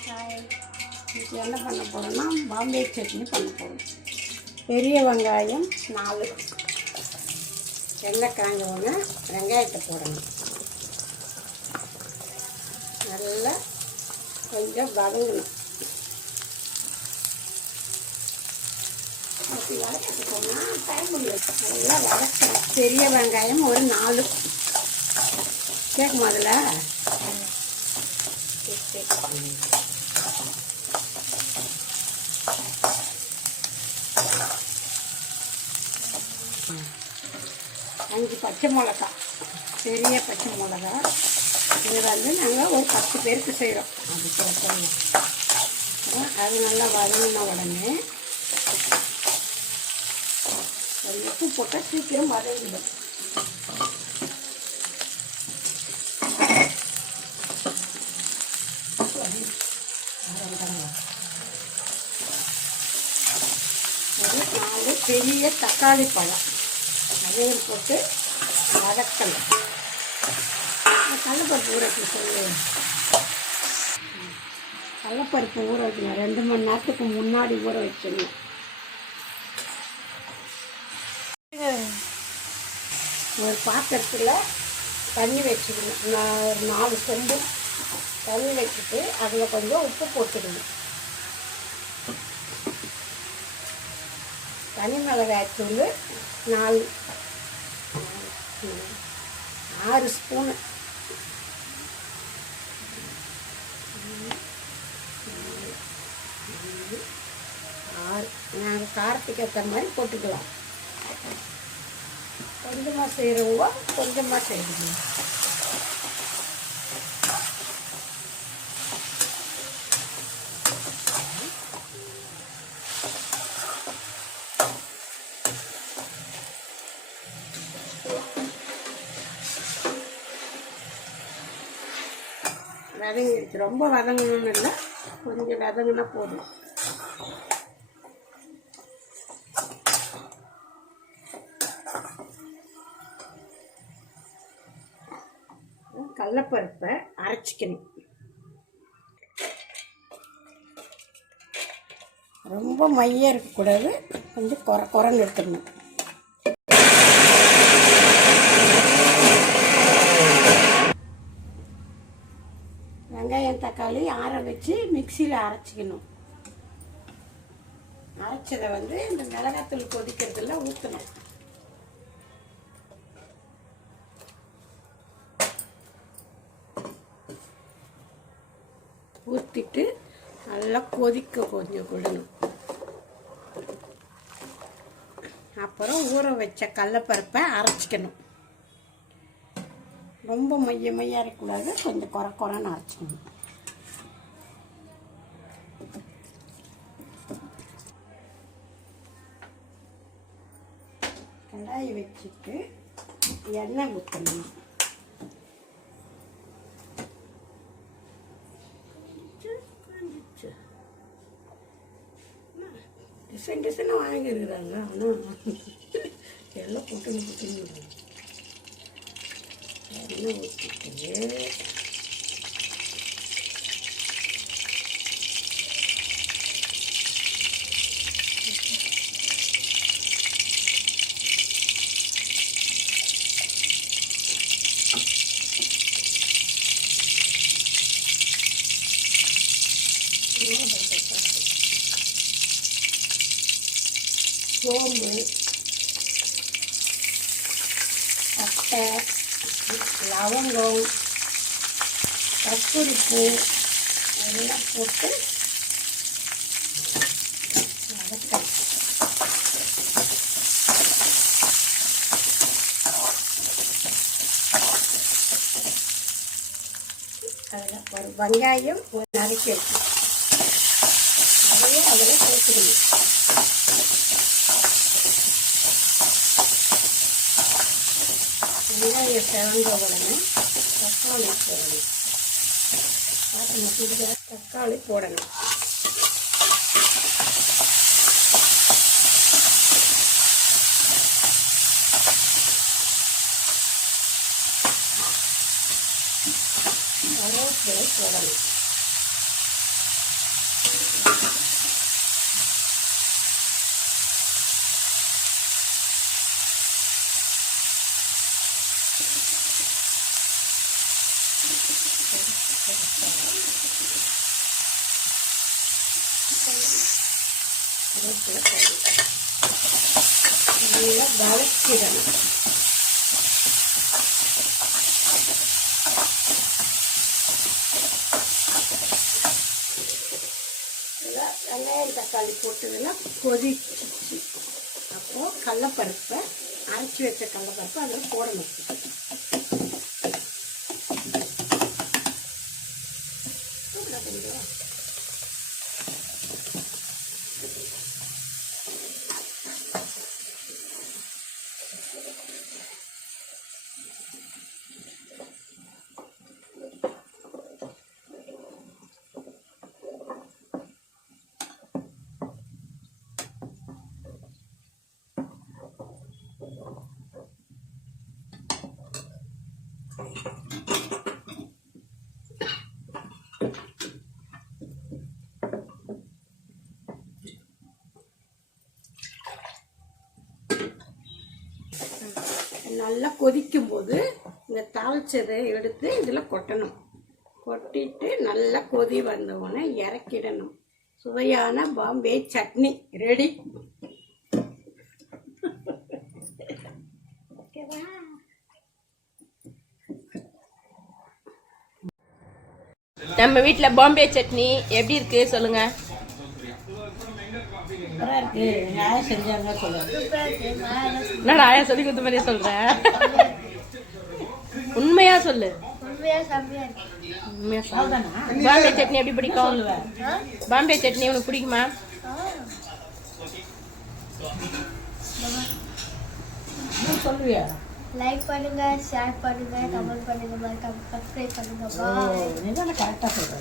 Hi, இன்னைக்கு என்ன பண்ண போகிறோன்னா பாம்பே சட்னி பண்ண போகிறோம். பெரிய வெங்காயம் 4, எண்ணெய் காஞ்சவொன்னே வெங்காயத்தை போடணும். நல்லா கொஞ்சம் வதங்கணும். அப்படி வதக்கிட்டோம்னா டைம் இல்லை. நல்லா வதக்கணும். பெரிய வெங்காயம் ஒரு 4 கேட்கும் அதில். அஞ்சு பச்சை மிளகா, பெரிய பச்சை மிளகா. இது நாங்கள் ஒரு 10 பேருக்கு செய்கிறோம். அது சேர்க்கணும். அது நல்லா வதங்கின உடனே உப்பு போட்டால் சீக்கிரம் வதங்கிடும். ஒரு 4 பெரிய தக்காளி பழம் அதையும் போட்டு வதக்கணும். கடலைப்பருப்பு ஊற வைக்க சொல்லு. கடலைப்பருப்பு ஊற வைக்கணும். 2 மணி நேரத்துக்கு முன்னாடி ஊற வச்சிடணும். ஒரு பாத்திரத்தில் தண்ணி வச்சுக்கணும். 4 செம்பு தண்ணி வச்சுட்டு அதில் கொஞ்சம் உப்பு போட்டுக்கணும். தனி மிளகாய் தூள் 6 ஸ்பூனு. நாங்கள் காரத்துக்கு ஏற்ற மாதிரி போட்டுக்கலாம். கொஞ்சமாக செய்கிறவங்க கொஞ்சமாக செய்யணும். வதங்கிடுச்சு. ரொம்ப வதங்கணும்னு இல்லை, கொஞ்சம் வதங்கினா போதும். கடலைப்பருப்பை அரைச்சிக்கணும். ரொம்ப மையம் இருக்கக்கூடாது, கொஞ்சம் குறைன்னு எடுத்துக்கணும். வெங்காயம் தக்காளி ஆற வச்சு மிக்சியில் அரைச்சிக்கணும். அரைச்சதை இந்த மிளகாத்தூள் கொதிக்கிறதுல ஊற்றணும். ஊற்றிட்டு நல்லா கொதிக்க கொஞ்சம் விடணும். அப்புறம் ஊற வச்ச கடலைப்பருப்பை அரைச்சிக்கணும். ரொம்ப மையாக இருக்கக்கூடாது, கொஞ்சம் குறைன்னு அரைச்சிக்கணும். கடாயை வச்சுட்டு எண்ணெய் ஊற்றணும். டிசைனாக வாங்கியிருக்கிறாங்க. ஆனால் எல்லாம் புட்டுன்னு எண்ணெய் ஊற்றிட்டு சோம்பு, பட்டை, லவங்கம், கஸ்தூரி பூ எல்லாம் போட்டு வதக்கணும். அதில் ஒரு வெங்காயம் நறுக்கி வச்சு அதையும் அதில் சேர்த்துக்கணும். வெங்காயம் சிறந்த உடனே தக்காளி போடணும். தக்காளி போடணும். கருவேப்பிலை போடணும். நல்லா வதக்கிடணும். வெங்காயம் தக்காளி போட்டதெல்லாம் கொதிச்சு அப்போ கடலப்பருப்பை அரைச்சி வச்ச கடலப்பருப்பை அதில் போடணும். நல்லா கொதிக்கும் போது இந்த தாளிச்சதை எடுத்து இதில் கொட்டணும். கொட்டிட்டு நல்லா கொதி வந்தவுடனே இறக்கிடணும். சுவையான பாம்பே சட்னி ரெடி. நம்ம வீட்டில் பாம்பே சட்னி எப்படி இருக்கு சொல்லுங்க. என்னடா ஆயா சொல்லி கொடுத்த மாதிரியே சொல்ற? உண்மையா சொல்லு. பாம்பே சட்னி எப்படி பிடிக்கும்? பாம்பே சட்னி உனக்கு பிடிக்குமா? சொல்லுவியா? லைக் பண்ணுங்க, ஷேர் பண்ணுங்க, கமெண்ட் பண்ணுங்க, மறக்காம சப்ஸ்கிரைப் பண்ணுங்க. கரெக்டாக சொல்கிறேன்.